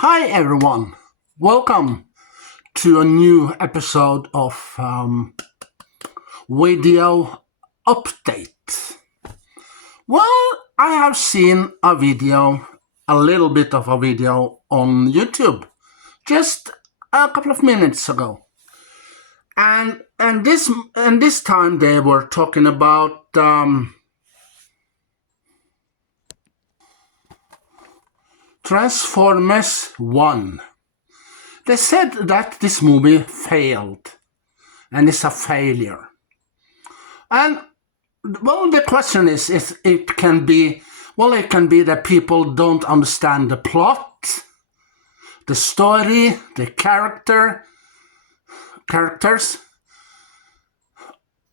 Hi everyone, welcome to a new episode of Video Update. Well, I have seen a little bit of a video on YouTube just a couple of minutes ago, and this time they were talking about Transformers One. They said that this movie failed and is a failure. And well, the question is it can be that people don't understand the plot, the story, the characters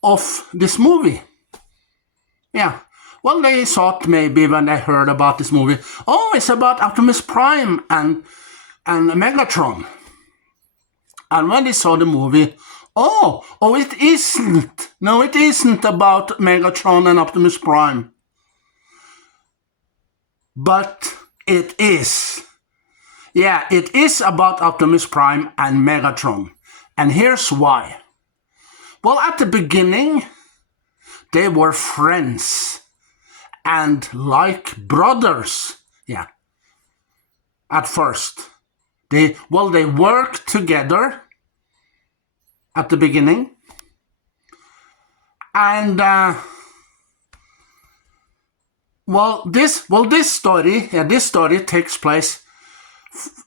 of this movie. Yeah. Well, they thought maybe when they heard about this movie, oh, it's about Optimus Prime and Megatron. And when they saw the movie, oh, it isn't. No, it isn't about Megatron and Optimus Prime. But it is. Yeah, it is about Optimus Prime and Megatron. And here's why. Well, at the beginning, they were friends and like brothers. Yeah. At first. They worked together at the beginning. And this story takes place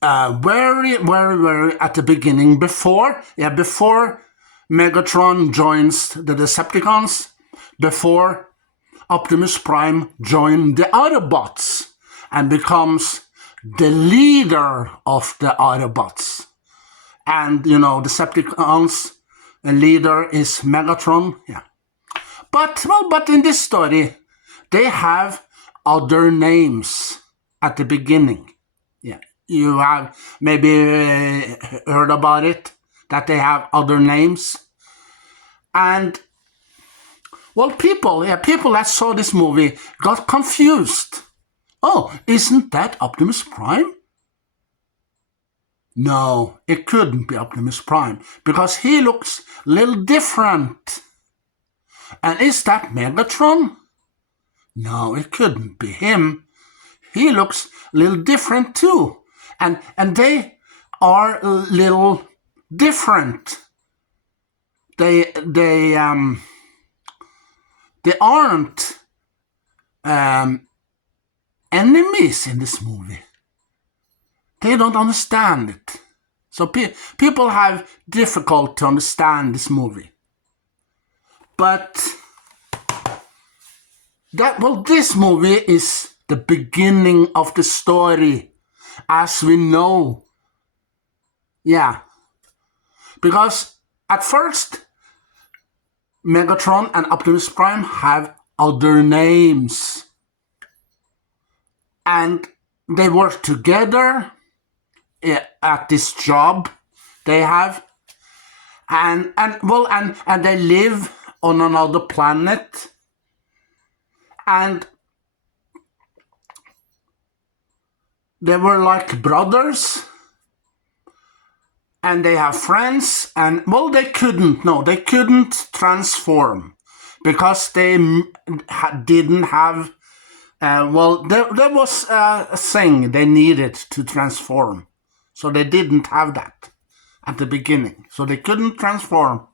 very, very, very at the beginning, before Megatron joins the Decepticons, before Optimus Prime joins the Autobots and becomes the leader of the Autobots. And Decepticons, the leader is Megatron. Yeah. But in this story, they have other names at the beginning. Yeah, you have maybe heard about it, that they have other names. And people that saw this movie got confused. Oh, isn't that Optimus Prime? No, it couldn't be Optimus Prime, because he looks a little different. And is that Megatron? No, it couldn't be him. He looks a little different too. And they are a little different. They aren't enemies in this movie. They don't understand it. So people have difficult to understand this movie. But this movie is the beginning of the story, as we know. Yeah. Because at first, Megatron and Optimus Prime have other names. And they work together at this job they have. And they live on another planet. And they were like brothers. And they have friends. And they couldn't transform, because they didn't have there was a thing they needed to transform. So they didn't have that at the beginning. So they couldn't transform.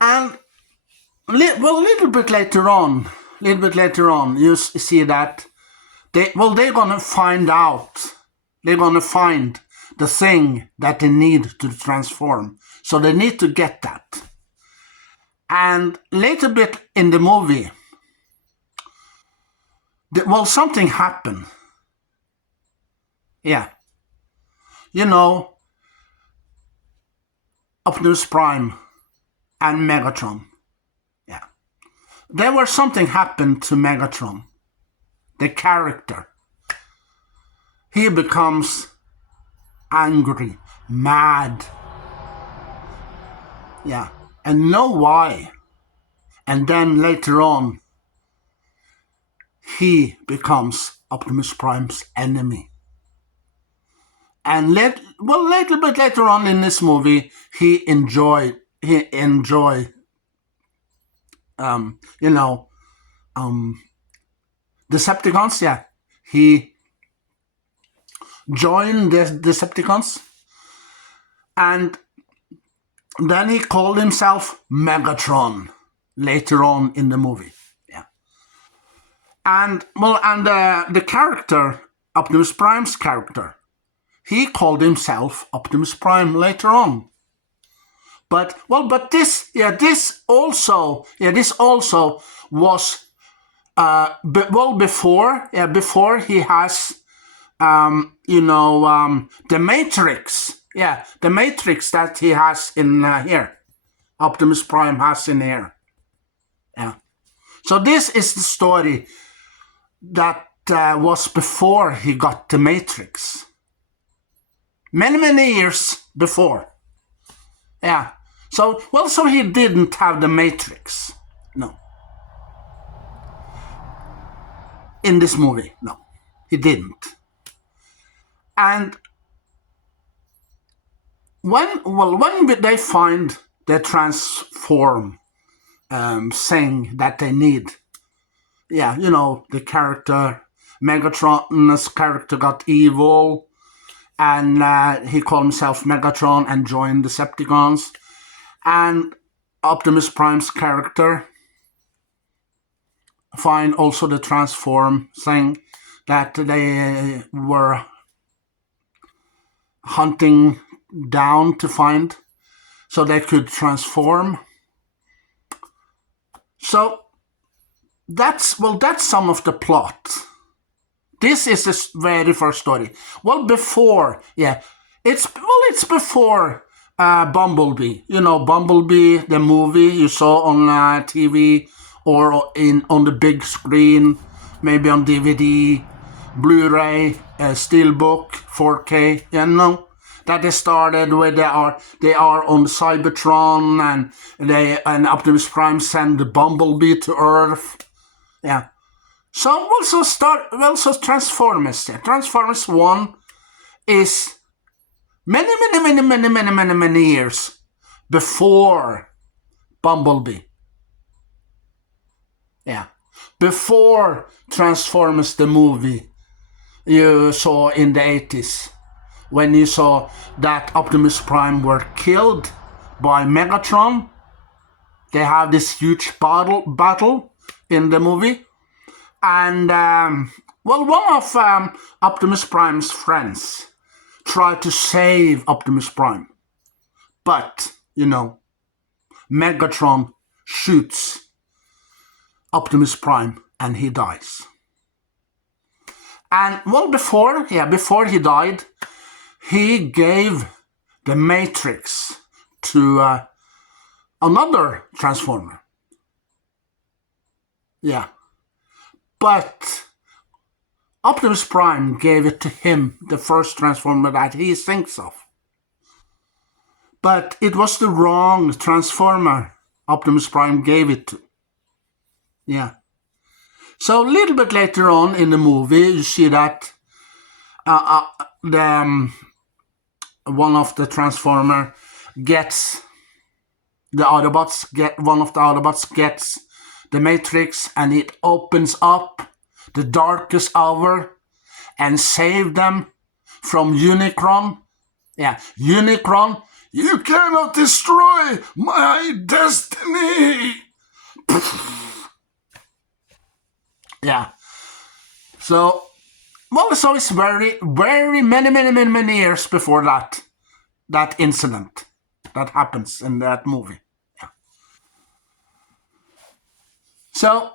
And a little bit later on, you see that they're gonna find out. They're gonna find the thing that they need to transform. So they need to get that. And later bit in the movie, something happened. Yeah. Optimus Prime and Megatron. Yeah. Something happened to Megatron, the character. He becomes angry, mad. Yeah. And know why. And then later on, he becomes Optimus Prime's enemy. And little bit later on in this movie, he enjoy you know, Decepticons. Yeah, he joined the Decepticons, and then he called himself Megatron later on in the movie. Yeah, and the character, Optimus Prime's character, he called himself Optimus Prime later on. But this also was before he has the Matrix. Yeah, the Matrix that he has in here. Optimus Prime has in here. Yeah. So this is the story that was before he got the Matrix. Many years before. Yeah. So he didn't have the Matrix. No. In this movie, no. He didn't. And when they find the transform thing that they need, yeah, the character, Megatron's character got evil, and he called himself Megatron and joined the Decepticons, and Optimus Prime's character find also the transform thing that they were hunting down to find so they could transform. So that's some of the plot. This is the very first story. It's before Bumblebee. Bumblebee, the movie you saw on TV or on the big screen, maybe on DVD, Blu-ray, Steelbook, 4K. That they started with they are on Cybertron, and Optimus Prime send the Bumblebee to Earth. Yeah. So Transformers. Yeah. Transformers 1 is many years before Bumblebee. Yeah. Before Transformers the movie you saw in the 80s, when you saw that Optimus Prime were killed by Megatron. They have this huge battle in the movie. And, one of Optimus Prime's friends tried to save Optimus Prime. But, Megatron shoots Optimus Prime and he dies. And, before he died, he gave the Matrix to another Transformer. Yeah. But Optimus Prime gave it to him, the first Transformer that he thinks of. But it was the wrong Transformer Optimus Prime gave it to. Yeah. So a little bit later on in the movie, you see that one of the Transformer gets one of the Autobots gets the Matrix, and it opens up the darkest hour and save them from Unicron. Yeah, Unicron, you cannot destroy my destiny. Yeah. So it's very, very many years before that incident that happens in that movie. Yeah. So,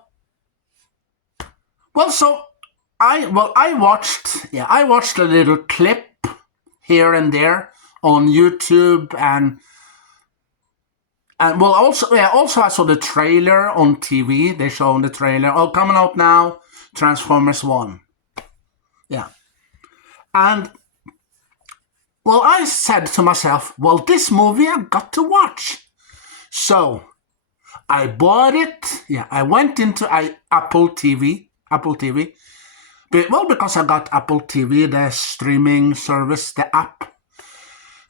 I watched a little clip here and there on YouTube, and also I saw the trailer on TV. They showed the trailer. Coming out now, Transformers 1. Yeah. And, I said to myself, this movie I've got to watch. So, I bought it. Yeah, I went into Apple TV, Well, because I got Apple TV, the streaming service, the app,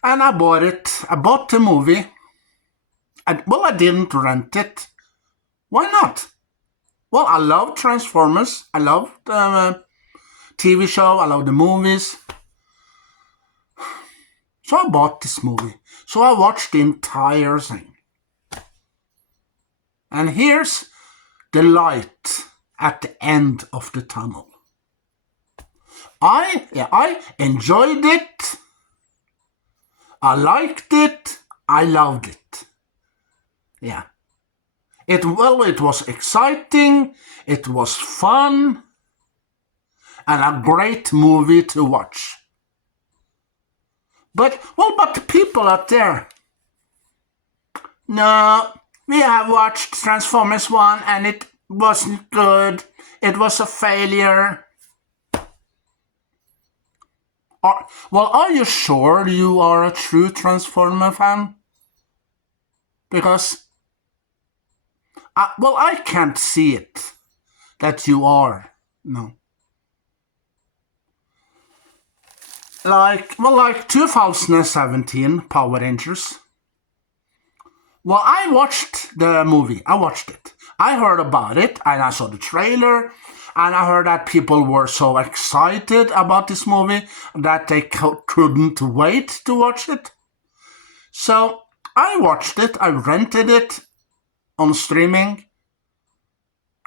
and I bought it. I bought the movie. And, well, I didn't rent it. Why not? Well, I love Transformers. I love the TV show. I love the movies. So I bought this movie. So I watched the entire thing. And here's the light at the end of the tunnel. I enjoyed it. I liked it. I loved it. Yeah. It was exciting. It was fun. And a great movie to watch. But the people out there, no, we have watched Transformers 1 and it wasn't good. It was a failure. Are you sure you are a true Transformer fan? Because, I can't see it, that you are, no. Like 2017 Power Rangers. Well, I watched the movie. I watched it. I heard about it, and I saw the trailer, and I heard that people were so excited about this movie that they couldn't wait to watch it. So I watched it. I rented it on streaming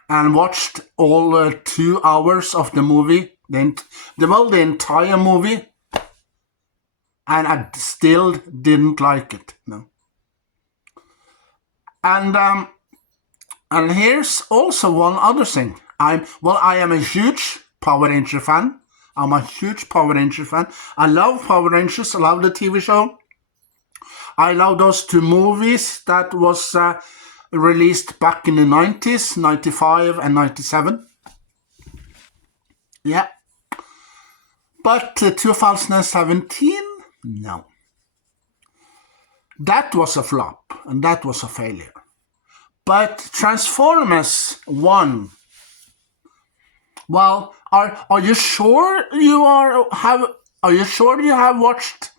and watched all 2 hours of the movie, the entire movie, and I still didn't like it. No. And here's also one other thing. I am a huge Power Ranger fan. I'm a huge Power Ranger fan. I love Power Rangers. I love the TV show. I love those 2 movies that was released back in the 90s, 95 and 97. Yeah. But 2017, no. That was a flop, and that was a failure. But Transformers 1, well, are you sure you have watched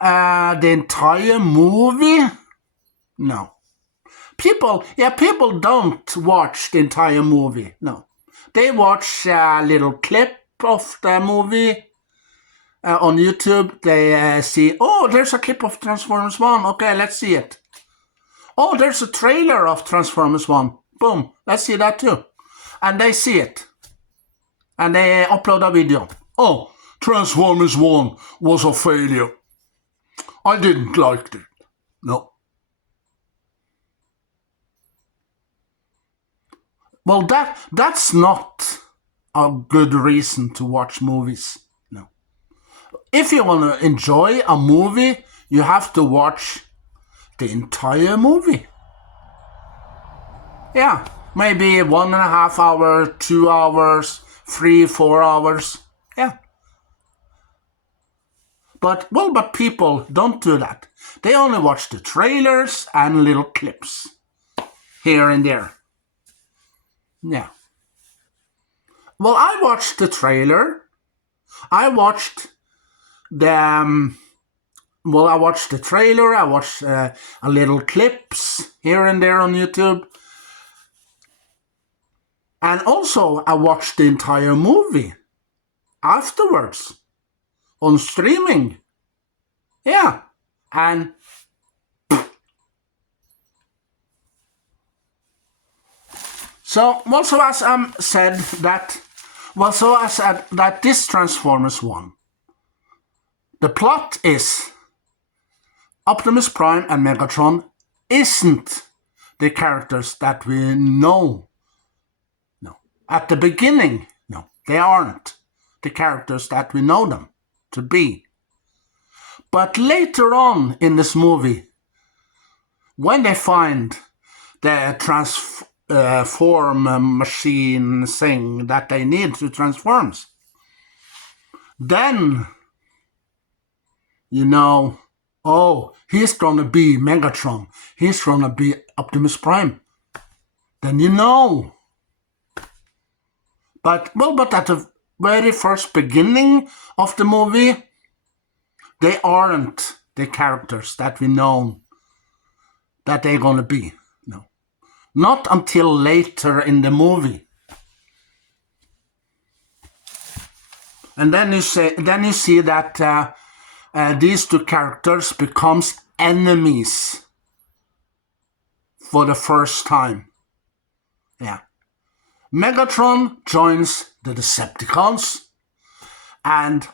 the entire movie? No. People don't watch the entire movie. No. They watch a little clip of the movie on YouTube. They see, oh, there's a clip of Transformers 1. Okay, let's see it. Oh, there's a trailer of Transformers 1. Boom, let's see that too. And they see it. And they upload a video. Oh, Transformers 1 was a failure. I didn't like it. No. Well, that's not a good reason to watch movies. No. If you want to enjoy a movie, you have to watch the entire movie. Yeah, maybe 1.5 hours, 2 hours, 3, 4 hours. Yeah. But people don't do that. They only watch the trailers and little clips here and there. Yeah. Well, I watched the trailer. I watched the trailer. I watched a little clips here and there on YouTube. And also, I watched the entire movie afterwards on streaming. Yeah. And so, also as said that, this Transformers 1, the plot is Optimus Prime and Megatron isn't the characters that we know. No. At the beginning, no, they aren't the characters that we know them to be. But later on in this movie, when they find the transform machine thing that they need to transform, then oh, he's gonna be Megatron, he's gonna be Optimus Prime. Then But very first beginning of the movie, they aren't the characters that we know that they're going to be. No. Not until later in the movie. And then you see that these two characters becomes enemies for the first time. Yeah. Megatron joins the Decepticons, and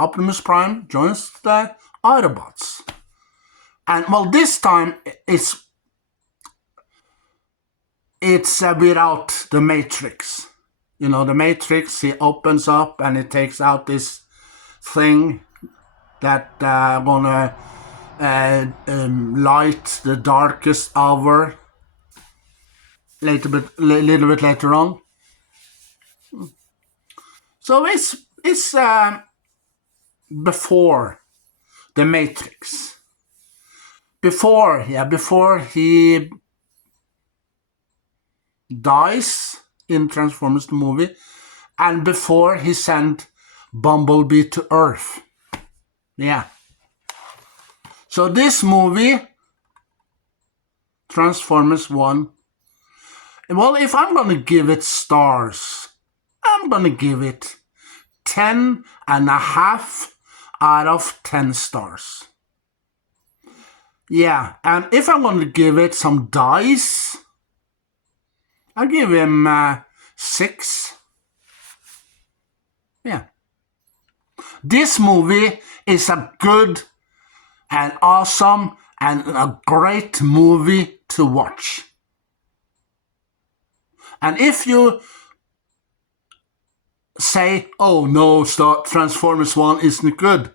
Optimus Prime joins the Autobots. And well, this time it's without the Matrix. You know, the Matrix, he opens up and it takes out this thing that gonna light the darkest hour little bit later on. So it's before the Matrix. Before he dies in Transformers the movie, and before he sent Bumblebee to Earth. Yeah. So this movie, Transformers 1, well, if I'm going to give it stars, I'm going to give it 10.5 out of 10 stars. Yeah, and if I'm going to give it some dice, I'll give him 6. Yeah. This movie is a good and awesome and a great movie to watch. And if you say, oh no, Transformers 1 isn't good,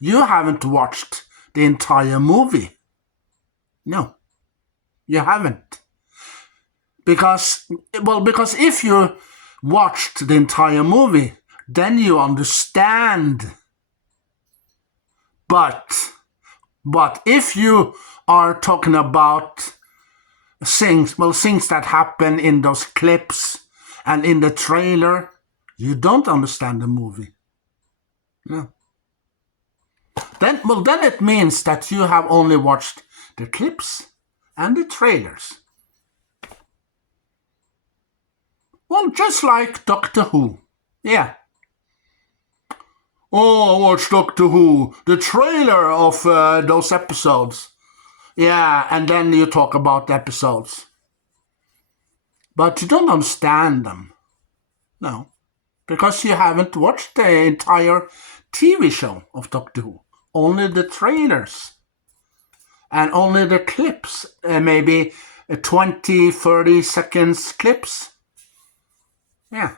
you haven't watched the entire movie. No, you haven't. Because if you watched the entire movie, then you understand. But if you are talking about things that happen in those clips and in the trailer, you don't understand the movie. No. Then it means that you have only watched the clips and the trailers. Well, just like Doctor Who. Yeah. Oh, I watched Doctor Who, the trailer of those episodes. Yeah, and then you talk about the episodes. But you don't understand them. No. Because you haven't watched the entire TV show of Doctor Who. Only the trailers. And only the clips. Maybe 20, 30 seconds clips. Yeah.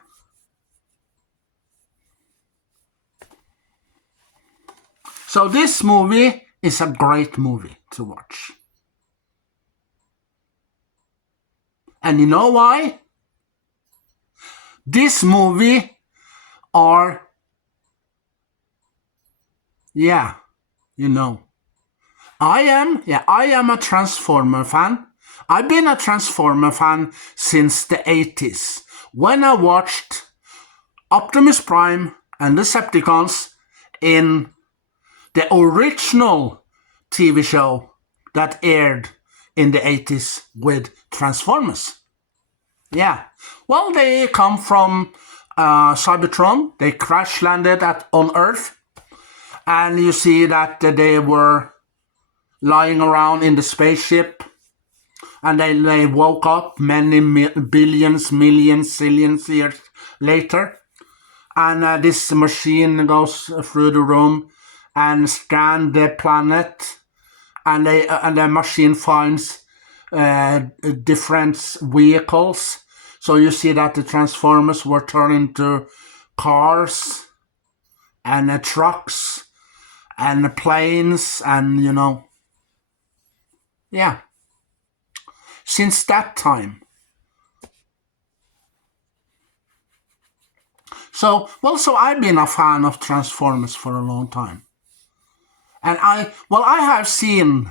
So this movie is a great movie to watch. And you know why? This movie are, yeah, you know. I am a Transformer fan. I've been a Transformer fan since the 80s, when I watched Optimus Prime and Decepticons in the original TV show that aired in the 80s with Transformers. Yeah. Well, they come from Cybertron. They crash landed on Earth. And you see that they were lying around in the spaceship. And they woke up many billions, millions, zillions years later. And this machine goes through the room and scans the planet. And the machine finds different vehicles. So you see that the Transformers were turned into cars and trucks and planes and, you know. Yeah. Since that time. So I've been a fan of Transformers for a long time. And I have seen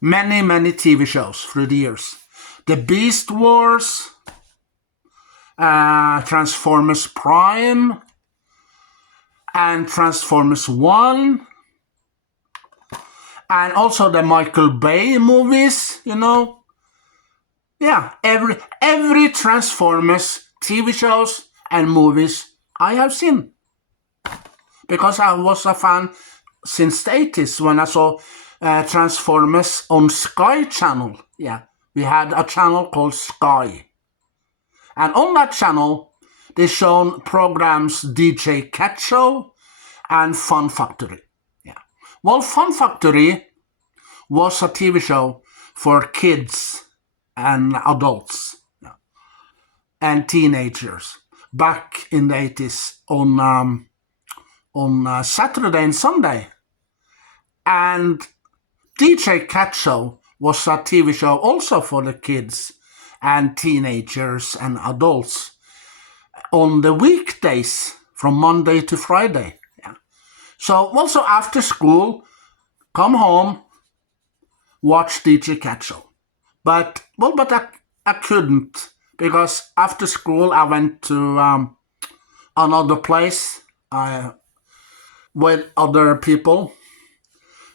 many TV shows through the years. The Beast Wars, Transformers Prime, and Transformers 1, and also the Michael Bay movies, Yeah, every Transformers TV shows and movies I have seen. Because I was a fan since the 80s when I saw Transformers on Sky Channel. Yeah, we had a channel called Sky. And on that channel, they shown programs DJ Cat Show and Fun Factory. Yeah. Well, Fun Factory was a TV show for kids and adults, and teenagers back in the 80s on Saturday and Sunday. And DJ Cat Show was a TV show also for the kids and teenagers and adults on the weekdays from Monday to Friday. Yeah. So also after school, come home, watch DJ Cat Show. But I couldn't, because after school I went to another place with other people.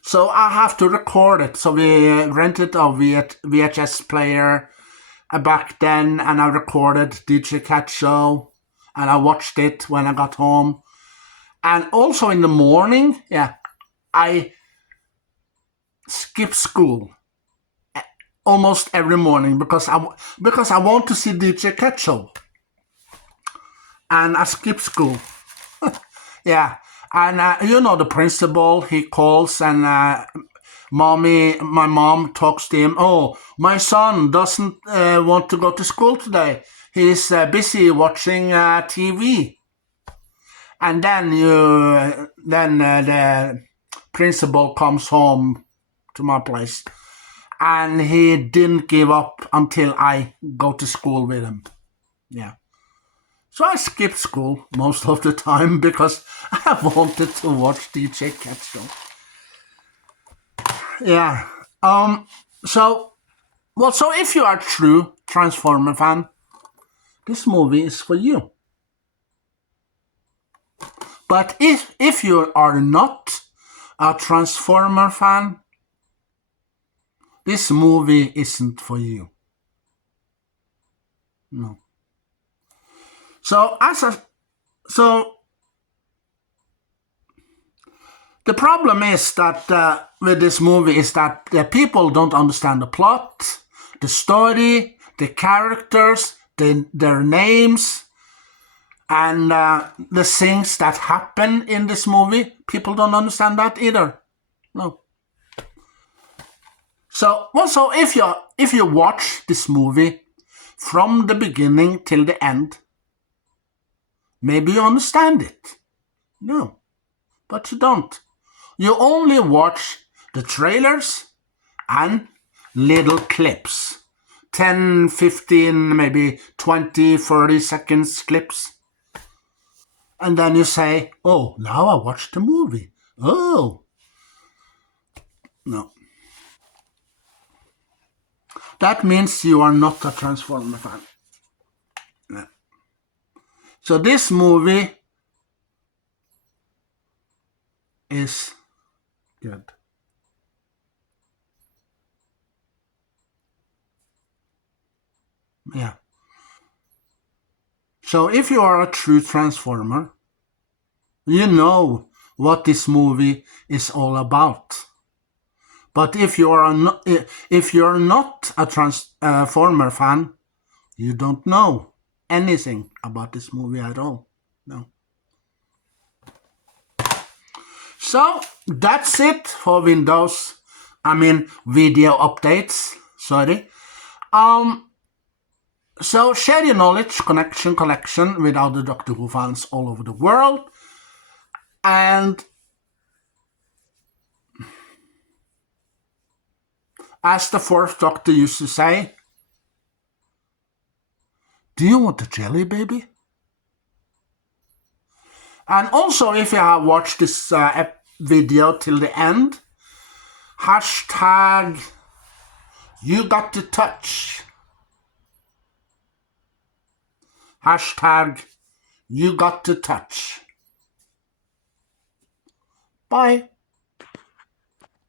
So I have to record it. So we rented a VHS player back then, and I recorded DJ Cat Show, and I watched it when I got home. And also in the morning, I skip school almost every morning because I want to see DJ Cat Show. And I skip school. Yeah. And the principal, he calls, and my mom talks to him. Oh, my son doesn't want to go to school today. He's busy watching TV. And then the principal comes home to my place, and he didn't give up until I go to school with him. Yeah. So I skipped school most of the time because I wanted to watch DJ Cat Show. Yeah. So if you are a true Transformer fan, this movie is for you. But if you are not a Transformer fan, this movie isn't for you. No. So the problem is that with this movie is that the people don't understand the plot, the story, the characters, their names, and the things that happen in this movie. People don't understand that either. No. So also, if you watch this movie from the beginning till the end, maybe you understand it. No, but you don't. You only watch the trailers and little clips. 10, 15, maybe 20, 30 seconds clips. And then you say, oh, now I watched the movie. Oh. No. That means you are not a Transformer fan. No. So this movie is good. Yeah. So if you are a true Transformer, you know what this movie is all about. But if you're not a Transformer fan, you don't know anything about this movie at all. No. So that's it for video updates. Sorry. So share your knowledge, connection, collection with other Doctor Who fans all over the world. And as the fourth Doctor used to say, do you want a jelly, baby? And also, if you have watched this video till the end, hashtag you got to touch. Hashtag you got to touch. Bye.